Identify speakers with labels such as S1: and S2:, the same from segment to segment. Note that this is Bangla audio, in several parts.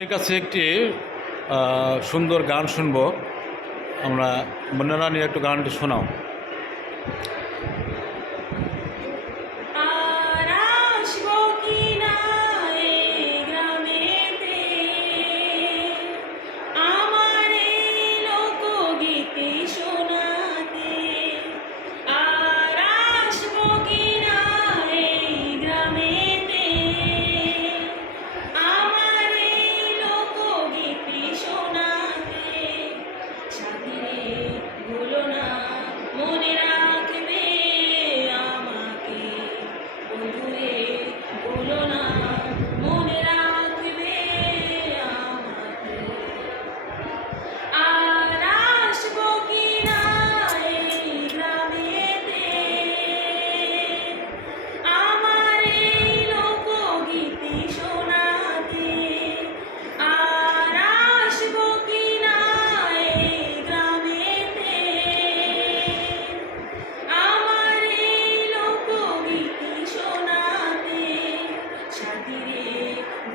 S1: কাছে একটি সুন্দর গান শুনব। আমরা মন্নারা নিয়ে একটু গানটি শোনাও।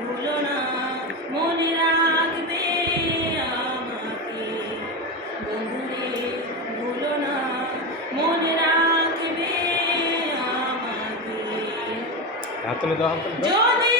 S2: ভুলো না মনে রাখবে আমাকে বন্ধুরে ভুলো না মনে রাখবে আমাকে। যদি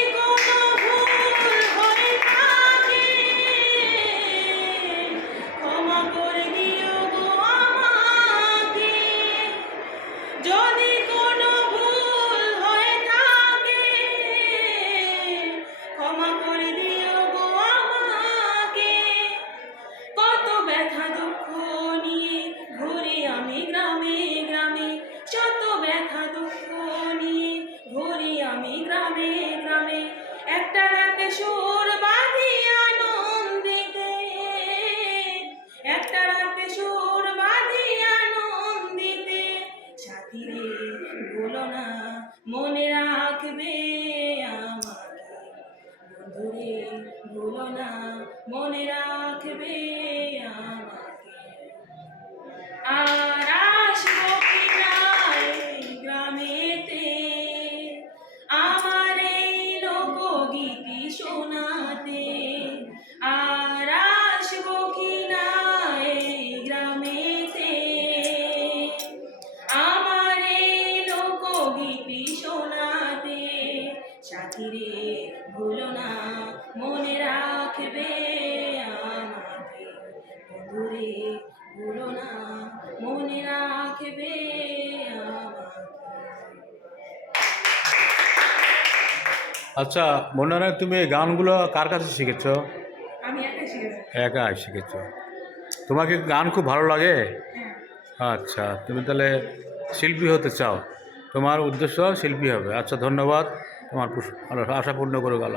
S2: সুর বাঁধিয়া আনন্দিতে একটা রাতে সুর না, মনে রাখবে আমাকে। বন্ধুরে বলো না, মনে রাখবে আমাকে। ভুলো না মনে রাখবে আমাকে বন্ধুরে ভুলো না মনে রাখবে
S1: আচ্ছা মন্নারা তুমি এই গানগুলো কার কাছে শিখেছো?
S2: আমি একা শিখেছি।
S1: একাই শিখেছো। তোমাকে গান খুব ভালো লাগে?
S2: হ্যাঁ।
S1: আচ্ছা তুমি তাহলে শিল্পী হতে চাও। তোমার উদ্দেশ্য শিল্পী হবে। আচ্ছা ধন্যবাদ। পুষ- আশা পূর্ণ করুক গেল